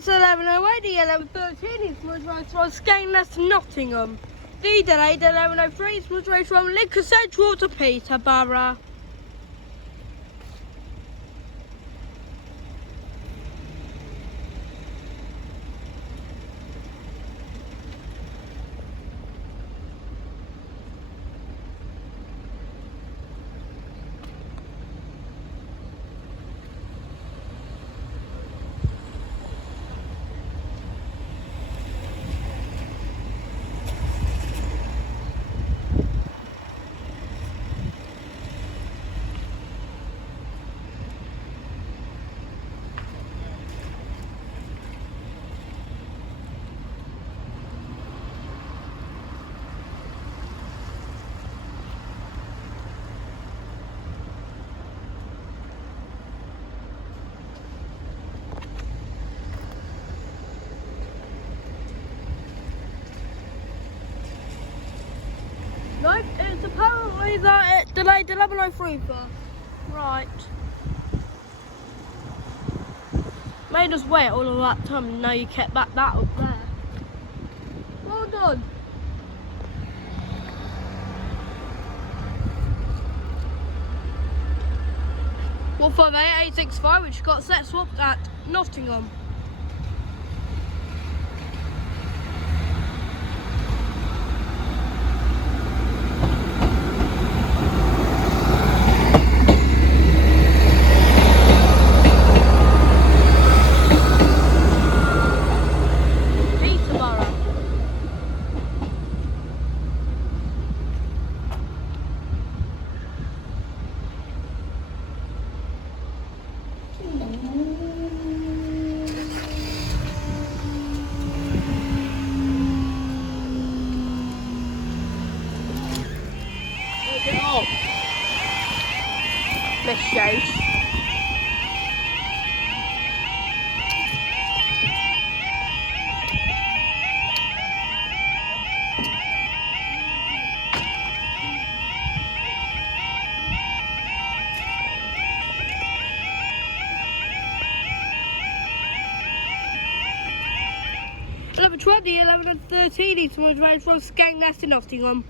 it's 11:08, the 11:13, it's Smudge Race from Skegness to Nottingham. The delayed 11:03, Smudge Race from Lincoln Central to Peterborough. No, it's apparently that it delayed 11:03 first. Right. Made us wait all of that time and now you kept back that up there. Well done. One 58865, which got set swapped at Nottingham. Miss Chase. Number 20, 11:13, each one's range from Skegness to Nottingham.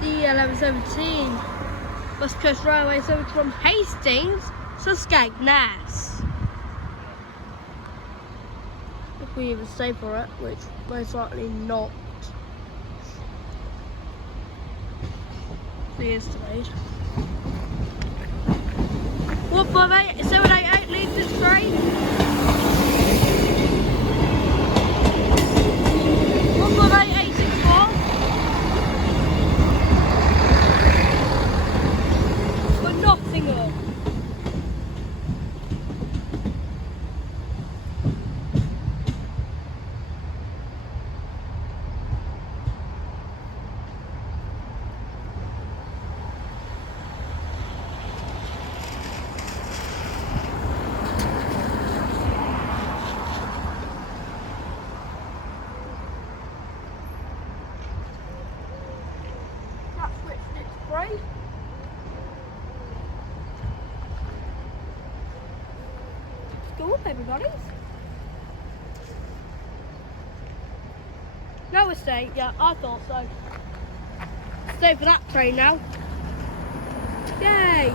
The 11:17 West Coast Railway service from Hastings to Skegness. If we even stay for it, which most likely not. So it's delayed. 158 leaves its train. 15864. For Nottingham. Right? Let's go up, everybody. No, we're staying. Yeah, I thought so. Stay for that train now. Yay!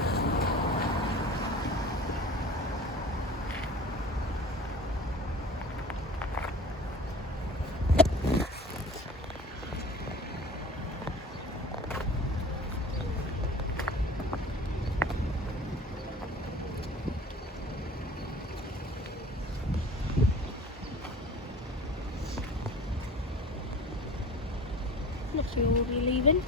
Nottingham will be leaving.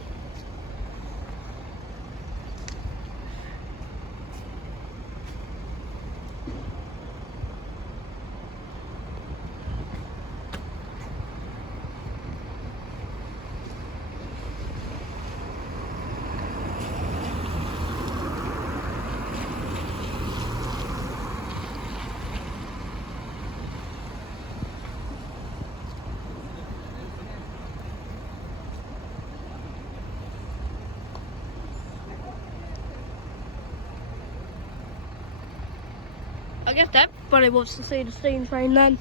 I guess everybody wants to see the steam train then.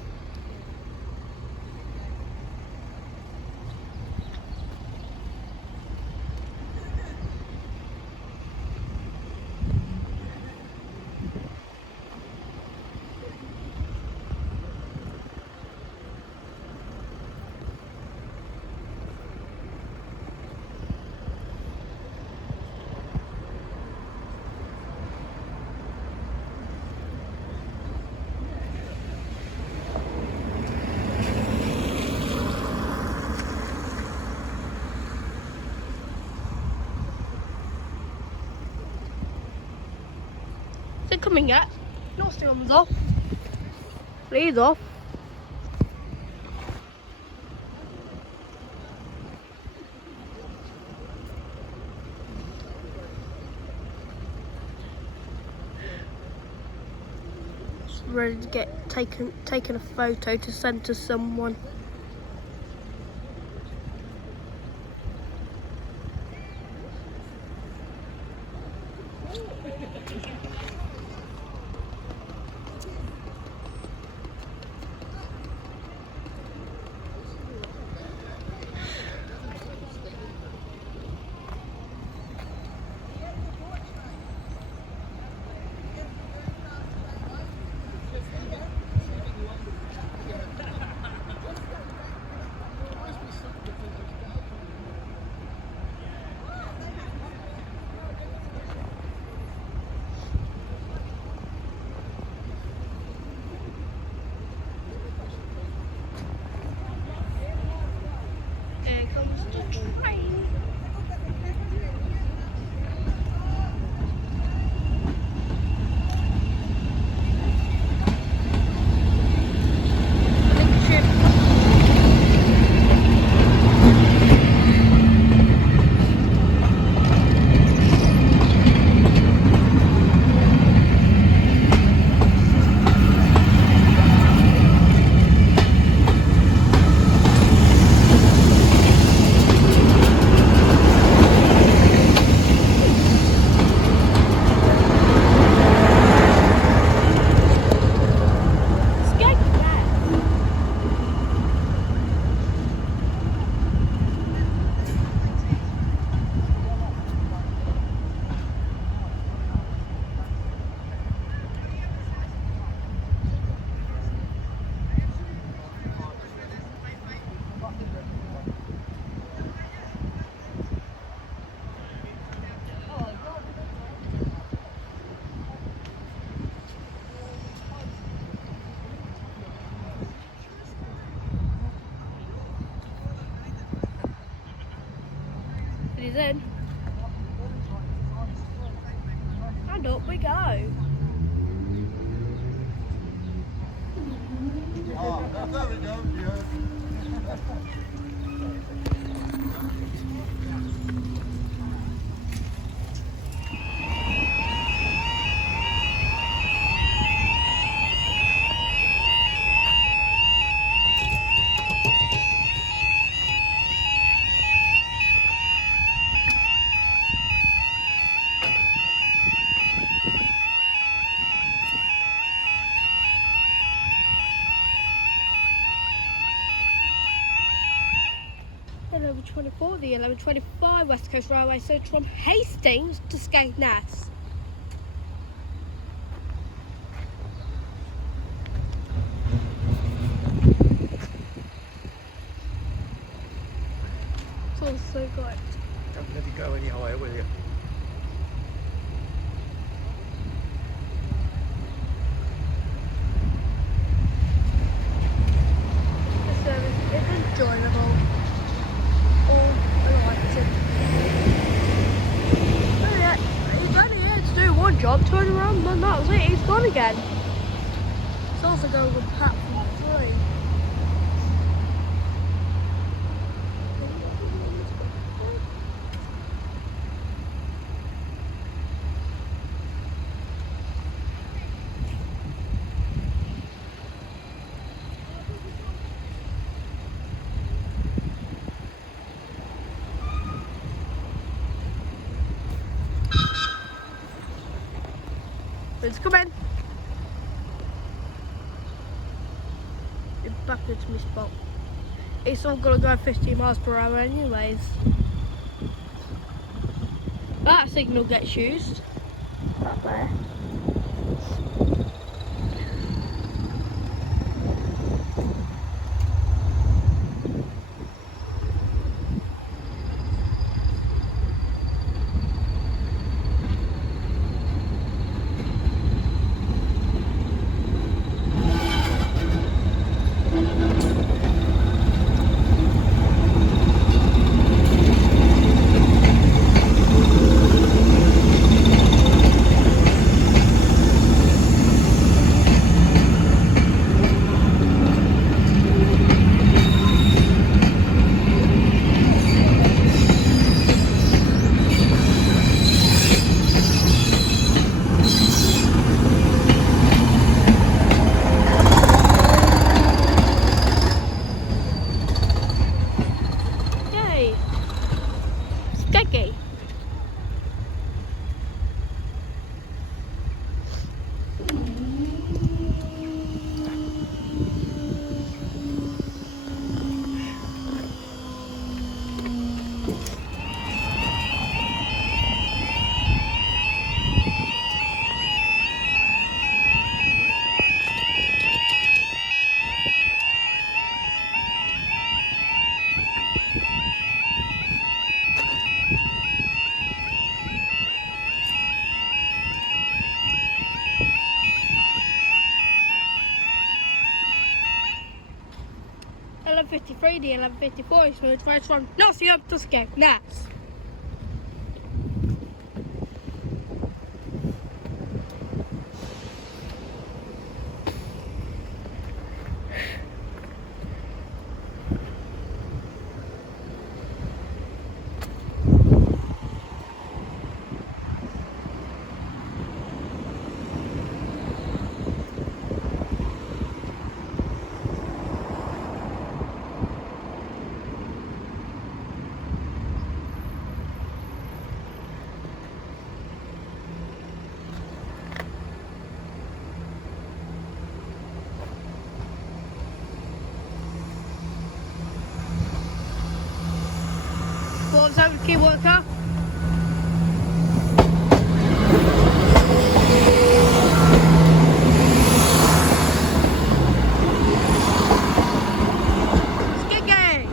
They're coming yet. Nottingham's off. Lee's off. Ready to get taken a photo to send to someone. There comes the train. He's in. And up we go. Oh, there we go. 11:24, the 11:25 West Coast Railway service from Hastings to Skegness. It's also got. Don't let it go any higher, will you? The service is enjoyable. All I liked it. Oh yeah, he's only here to do one job, turn around, and then that was it, he's gone again. It's also going with platform 3. Let's come in. Back into my spot. It's all gonna go 50 miles per hour anyways. That signal gets used. Right there. Skeggy. .53, the 11:54 is moved right from Nottingham to Skegness. What's up, key worker? Skeggy!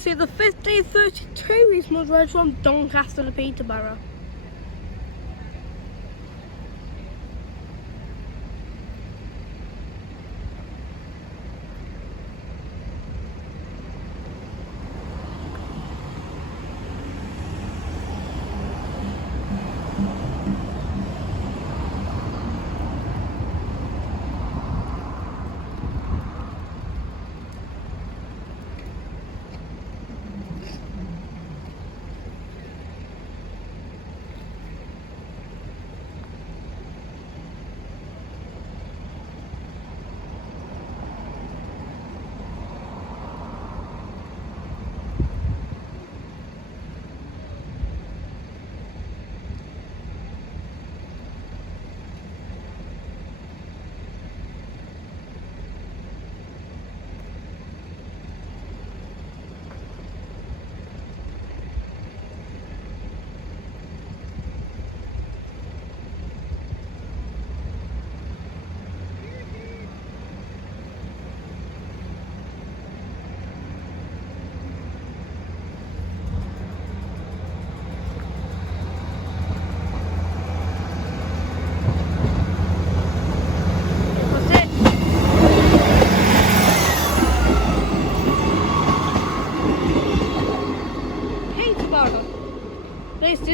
The 1532 is moved right from Doncaster to Peterborough.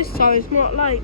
this time it's not late.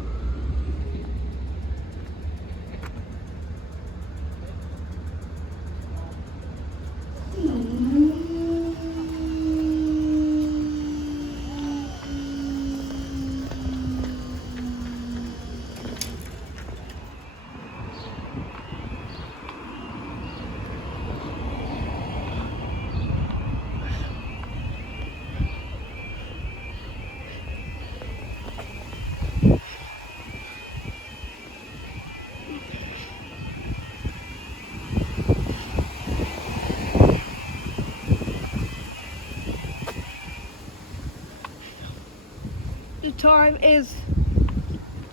The time is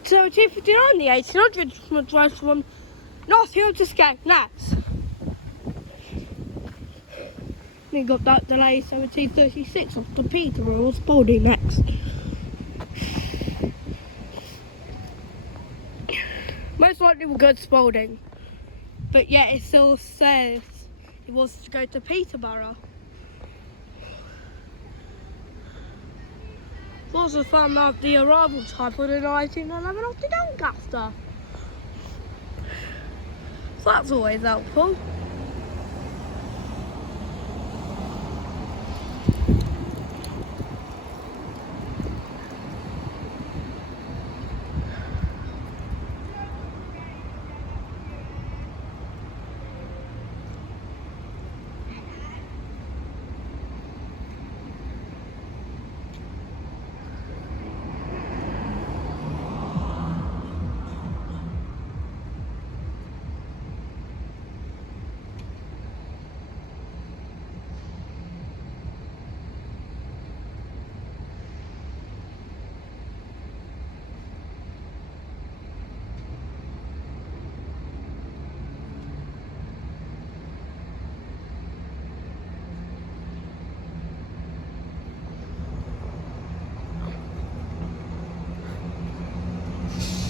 17:59, the 1800 drive from North Hill to Skegness. We got that delay 17:36 off to Peterborough, Spalding next. Most likely we'll go to Spalding, but yeah, it still says it wants to go to Peterborough. Also found out the arrival time for the 1911 off the Doncaster. So that's always helpful.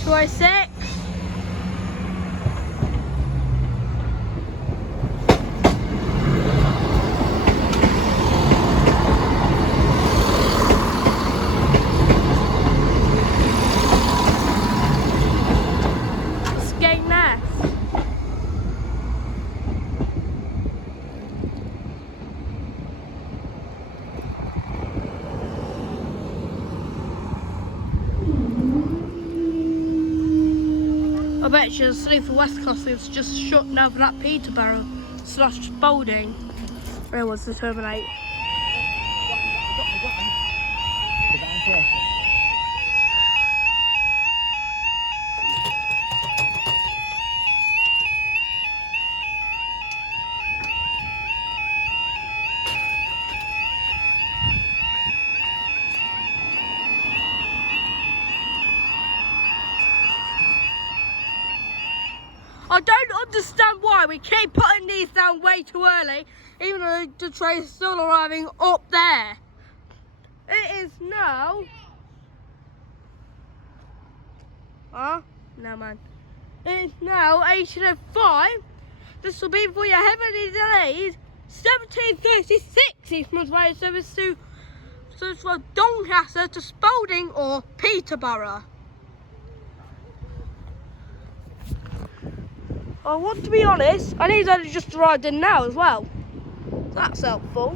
Try 6. Skegness. I bet you the Sleaford West Crossing is just shut now for that Peterborough / Spalding. Where was the terminate? I don't understand why we keep putting these down way too early, even though the train's still arriving up there. It is now... No man. It is now 18:05. This will be for your heavily delayed 17:36 Eastman's Way service to from Doncaster to Spalding or Peterborough. I want to be honest, and he's only just arrived in now as well. That's helpful.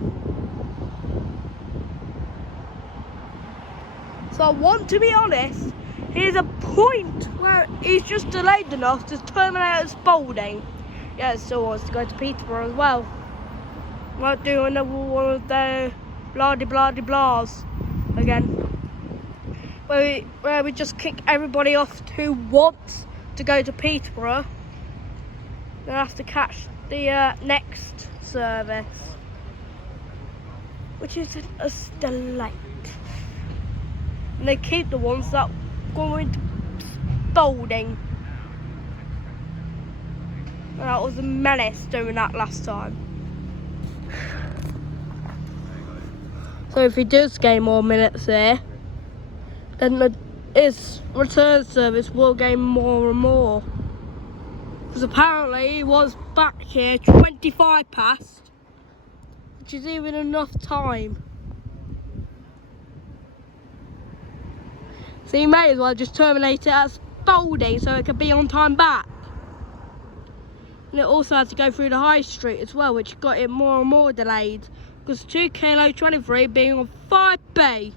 So I want to be honest, here's a point where he's just delayed enough to terminate at Spalding. Yeah, it still wants to go to Peterborough as well. Might do another one of the blah-de-blah-de-blahs again. Where we just kick everybody off who wants to go to Peterborough. They'll have to catch the next service, which is still late. And they keep the ones that go into Spalding. And that was a menace doing that last time. So if he does gain more minutes there, then his return service will gain more and more. Because apparently he was back here 25 past, which is even enough time. So you may as well just terminate it at Spalding so it could be on time back. And it also had to go through the high street as well, which got it more and more delayed. Because 2 Kilo 23 being on 5B.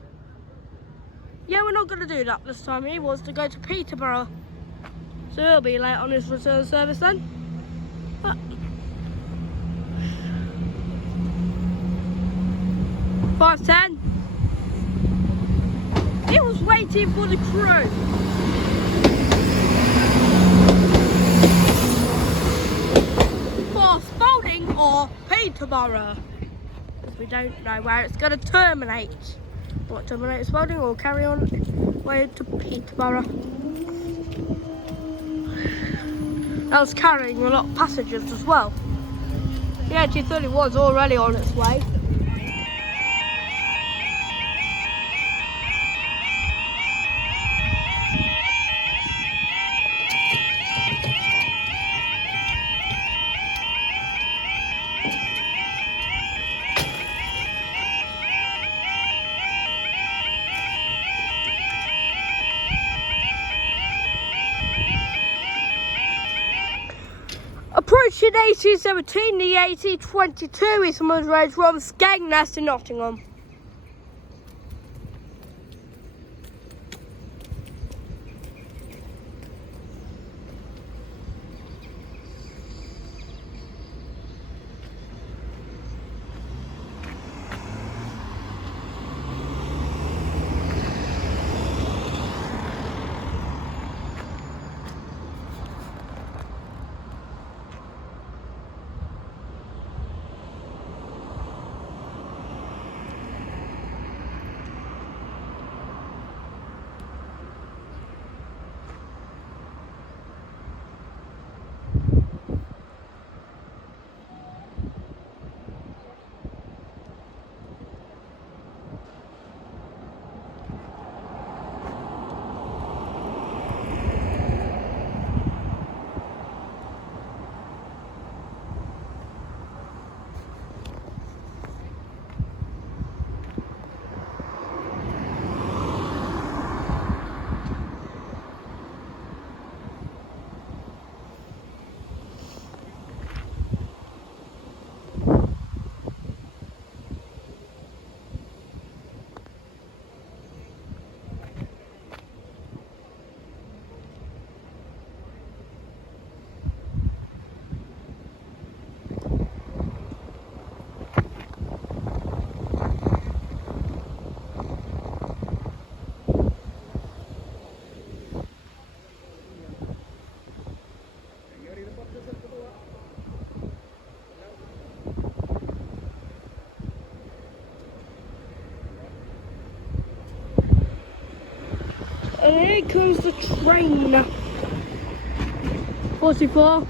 Yeah, we're not going to do that this time. He wants to go to Peterborough. So he'll be late on his return service then. But 5:10. He was waiting for the crew. For Spalding or Peterborough. Because we don't know where it's going to terminate. What, terminate at Spalding or carry on way to Peterborough? That was carrying a lot of passengers as well. The 1830 was already on its way. Approaching 1817, the 1822 Eastman's Road from Skegness to Nottingham. And here comes the train. 44.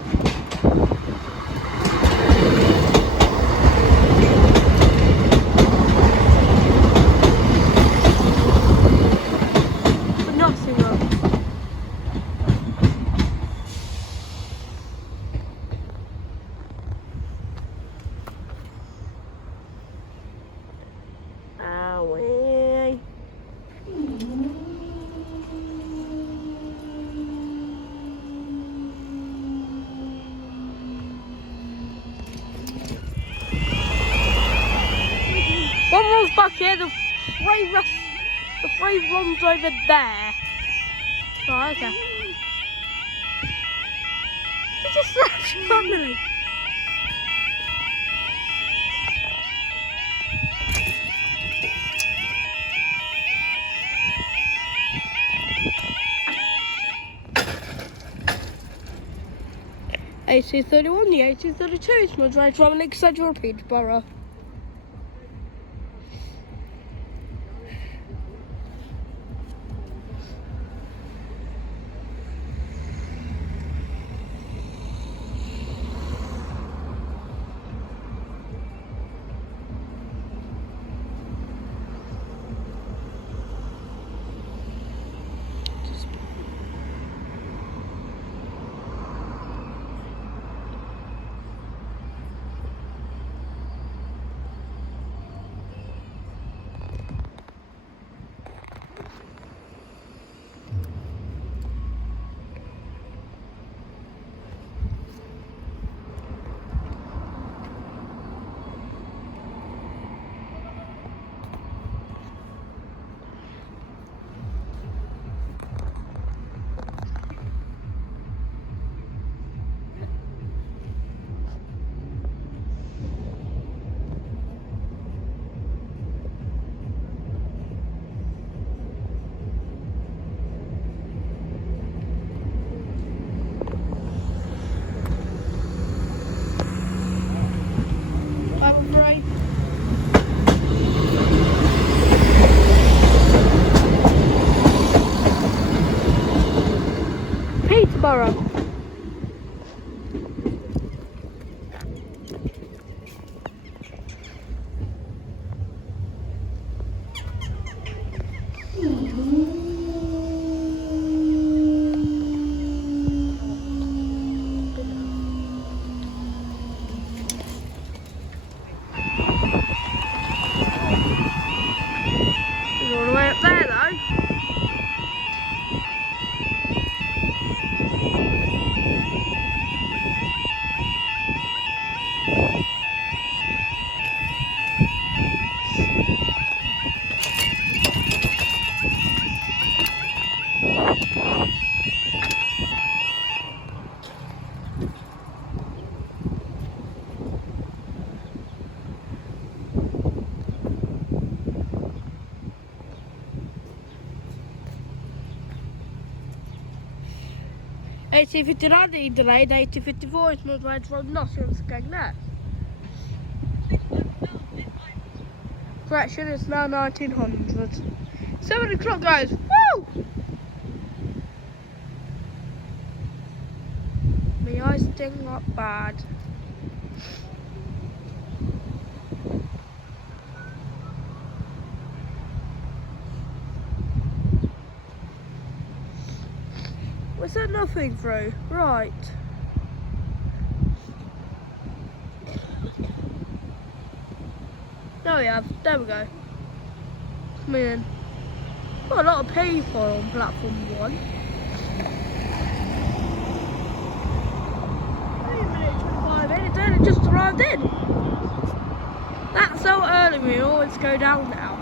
Nottingham. Away. One runs back here, the three runs over there. Oh, okay. Did you slash your family? The 1832 is my drive from Alexandra Peterborough. $18.59 delayed, $18.54 is not right from Nottingham's Skegness. Correction, it's now 1900. 7 o'clock, guys. Woo! My eyes sting not bad. Was that nothing through? Right. There we have. There we go. Come in. Got a lot of people on platform 1. 3 minutes, 25 minutes, only just arrived in. That's how early we always go down now.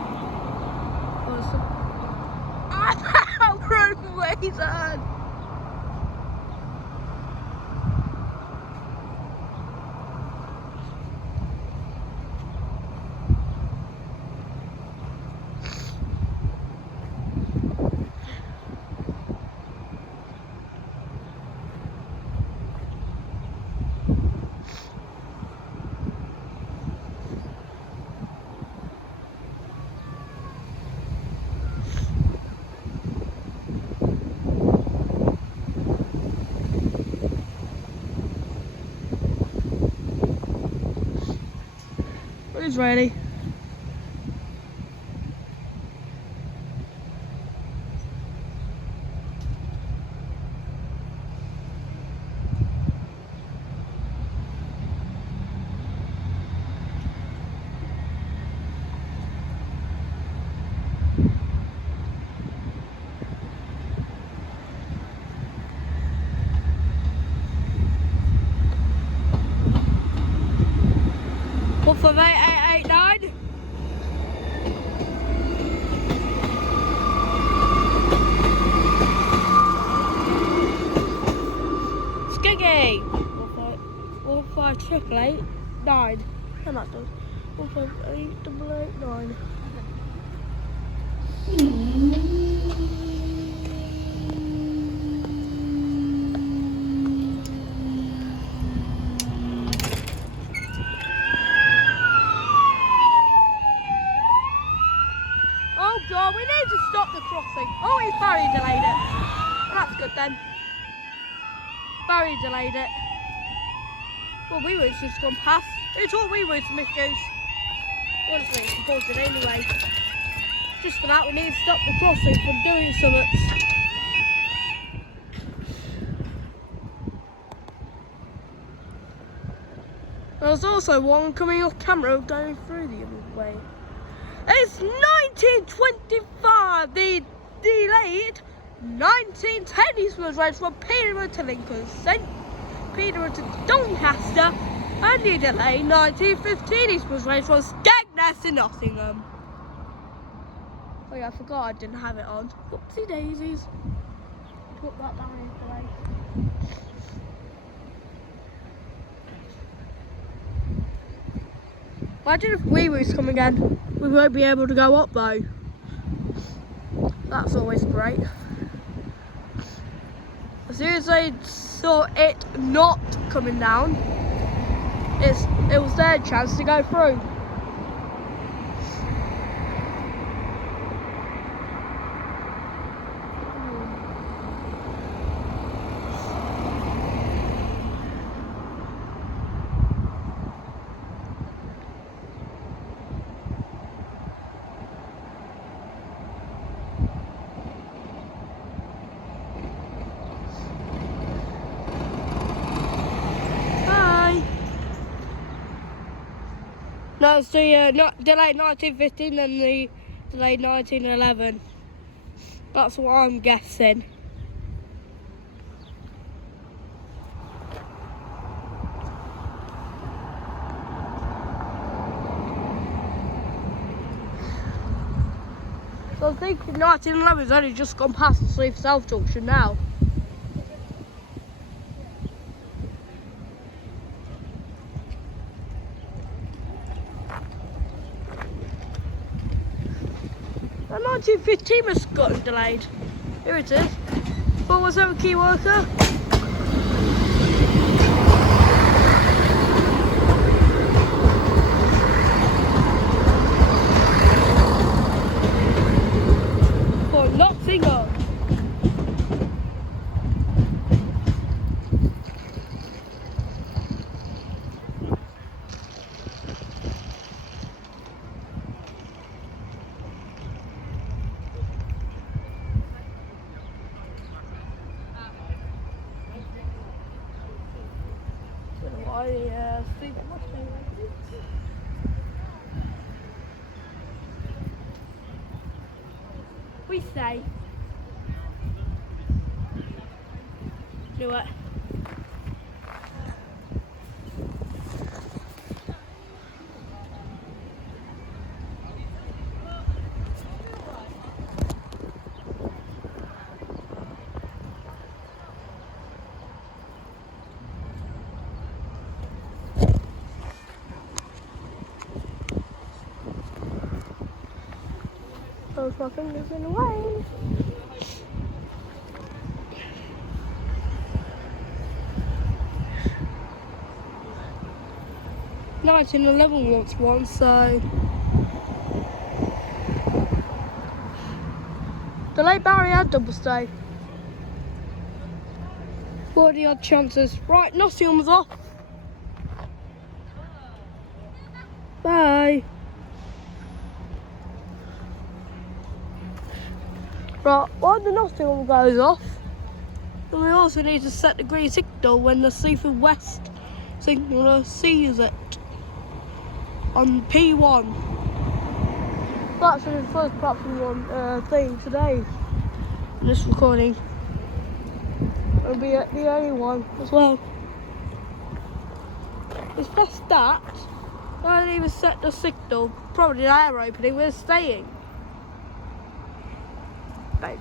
I'm wrong way turn. Who's ready? What for 8889? Skiggy! 1588889. And that does. 1588889. Oh God, we need to stop the crossing. Oh, he's Barry delayed it. Well, that's good then. Barry delayed it. Well, we were just gone past. Who thought we were to miss goose? Honestly, it's important anyway. Just for that, we need to stop the crossing from doing something. There's also one coming off camera going through the other way. It's 1925, the delayed 1910 Eastwood Road from Peterborough to Lincoln, St. Peterborough to Doncaster, and the delayed 1915 Eastwood Road from Skegness to Nottingham. Oh yeah, I forgot I didn't have it on. Whoopsie daisies. Put that down in today. Imagine if we was come again. We won't be able to go up though. That's always great. As soon as they saw it not coming down, it was their chance to go through. No, it's the delayed 1915 and the delayed 1911. That's what I'm guessing. So I think 1911's only just gone past the Sleaford South Junction now. The 1915 was gotten delayed. Here it is. 417 key worker. For Nottingham. We say. Do it. Those my fingers in the way. Nineteen 11 wants one, so delay Barry and double stay. What are the odd chances? Right, Nottingham's off. Bye. Right, while the Nottingham goes off, then we also need to set the green signal when the Sleaford West signaller sees it on P1. That's the first platform thing today in this recording. It'll be the only one as well. It's just that I didn't even set the signal. Probably the air opening, we're staying. Bye.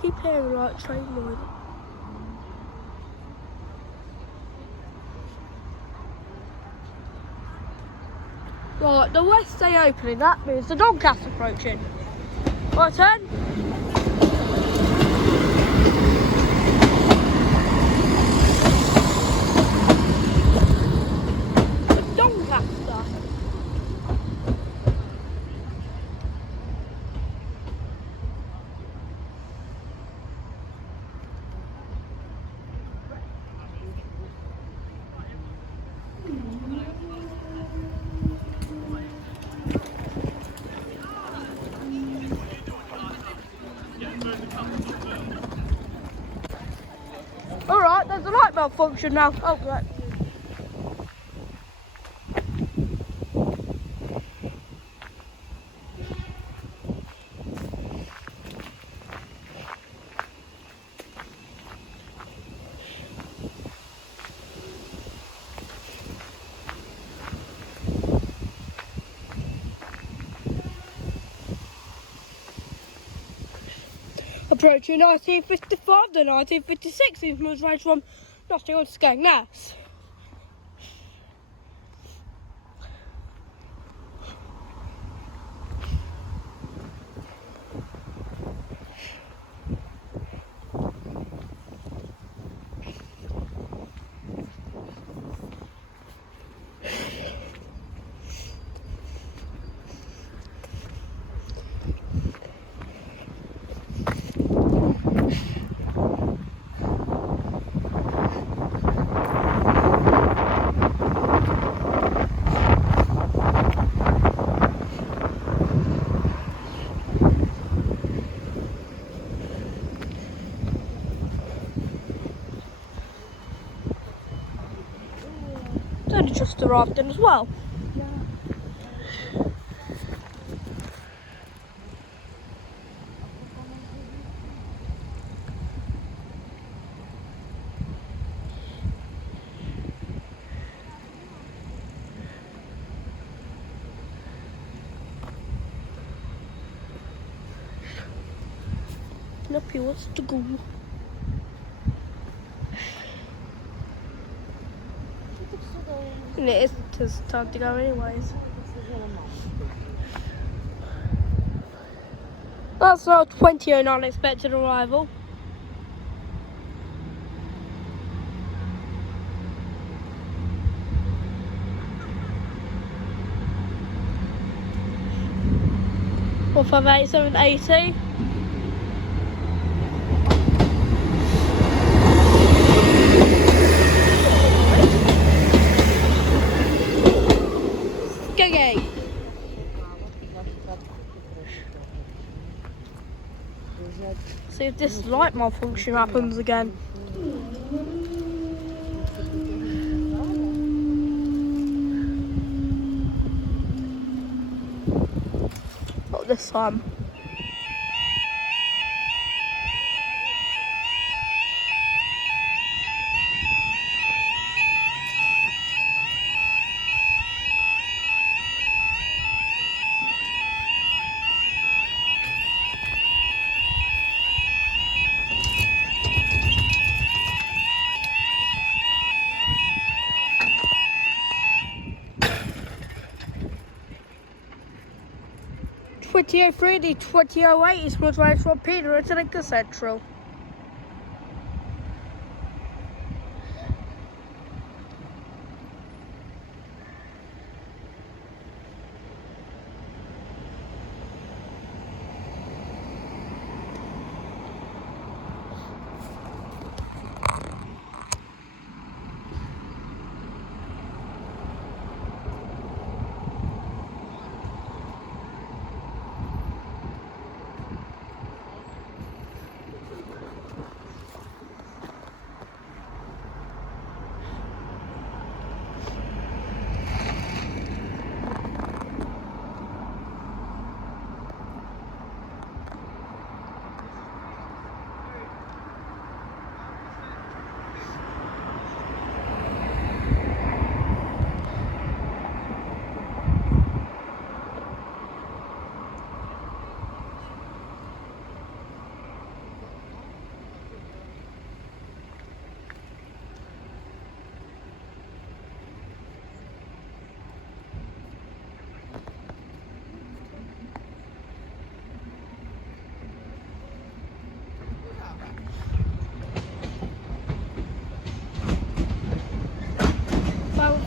Keep hearing like train noise. Right, the West Day opening, that means the Doncaster approaching. Right, turn. The Doncaster. Alright, there's a light malfunction now. Oh, right. Approaching 1955 to 1956, these moves range from Nottingham to Skegness. It's only just arrived in as well. up, he wants to go. And it is just time to go anyways. That's our 2009 expected arrival. Or 58780. Gay. See if this light malfunction happens again. Not this time. The 2008 is road from Peter to Lincoln Central.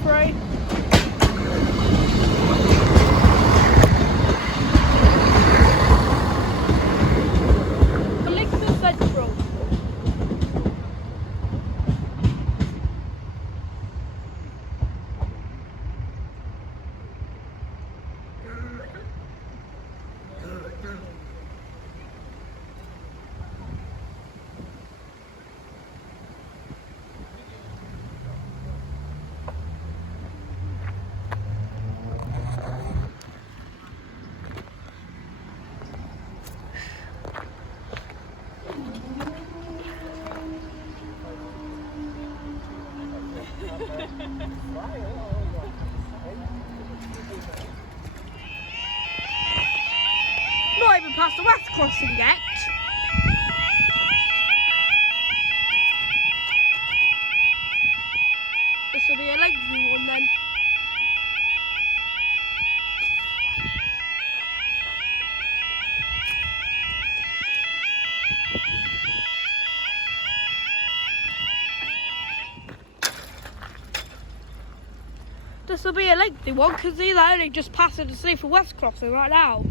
Right. Lincoln Central. Not even past the West Crossing yet. This will be a lengthy one then. This will be a lengthy one because they're only just passing the Sleaford West Crossing right now.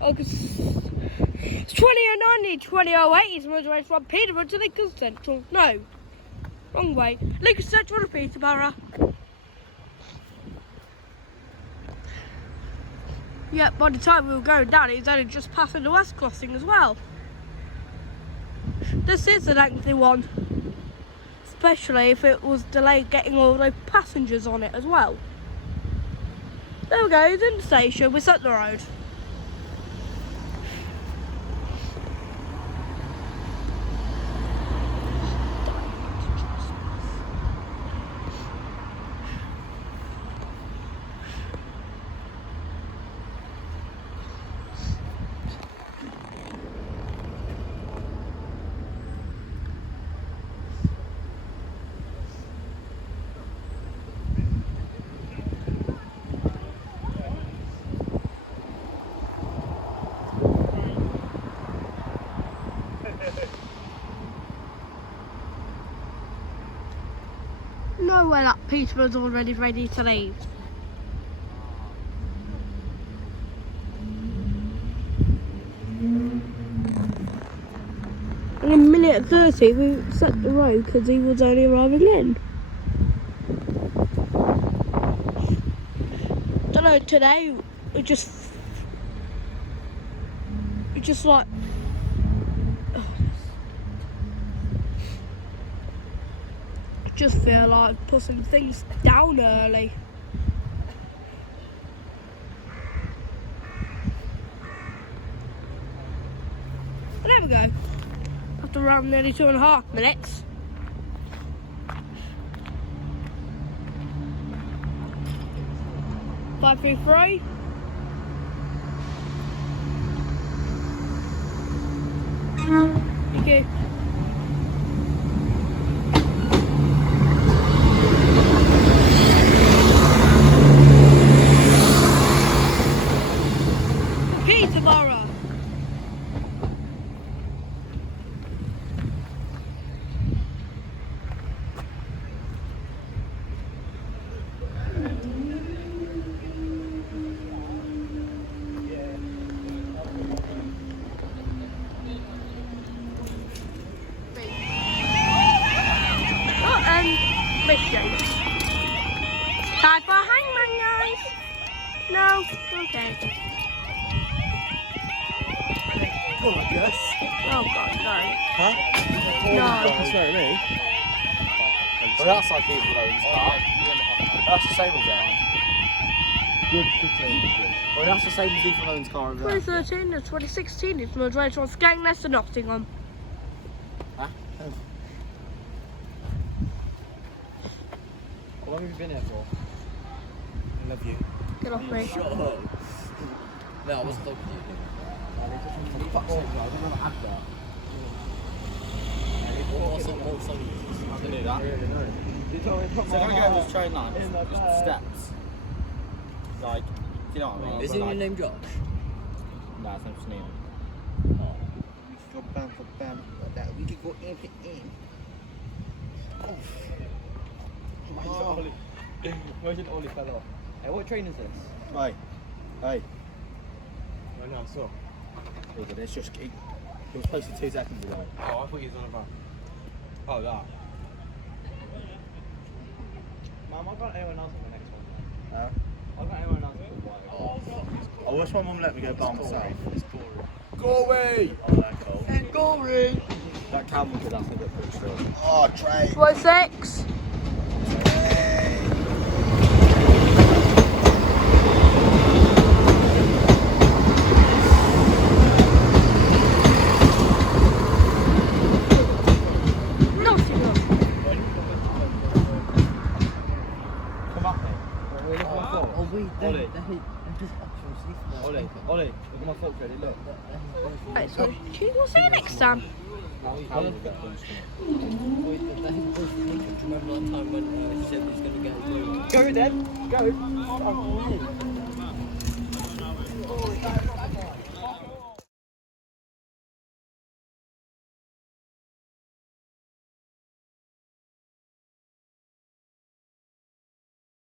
August 2009, 2008 is motorway from Peterborough to Lincoln Central. No, wrong way. Lincoln Central to Peterborough. Yeah, by the time we were going down, it was only just passing the West Crossing as well. This is a lengthy one, especially if it was delayed getting all those passengers on it as well. There we go, it's in the station, we're set the road. nowhere that Peterman's already ready to leave. And in minute 30 we set the road because he was only arriving in. Don't know, today we just like just feel like putting things down early. But there we go. After around nearly 2.5 minutes. Five, 3, 3. Thank you. Peterborough. Mission. Time for a hangman, guys. No? Okay. Go on, Gus. Oh God, no. Huh? No. That's not me. Well, that's like Ethan Lowen's car. That's the same as that. Good team. Well, that's the same as Ethan Lowen's car over there. 2013 and 2016 is my race on Skegness to Nottingham. Huh? How long have you been here for? I love you. Get off me. Shut up. No, I wasn't talking to you. For fuck's sake, I've never had that. What song is this? I can do that. So I'm going to go just train that, just steps. Like, do you know what I mean? Isn't your name Josh? No, it's not just Neil. Go bam for bam. Like that. We could go in. Imagine Ollie fell off. Hey, what train is this? Hey. Hey. I know, I saw. It's just. It was posted 2 seconds ago. Oh, I thought you was on about. Oh, that. Mum, I've got anyone else on the next one. I've got anyone else on the I wish my mum let me go by myself. It's boring. Go away! Oh, that cool. Gory. That camel could have to get pretty strong. Oh, Trey. 26. Ollie, look at my foot, Freddie, look. Right, so we'll see you next time. Remember that time when he said he's going to get a blue? Go then, go.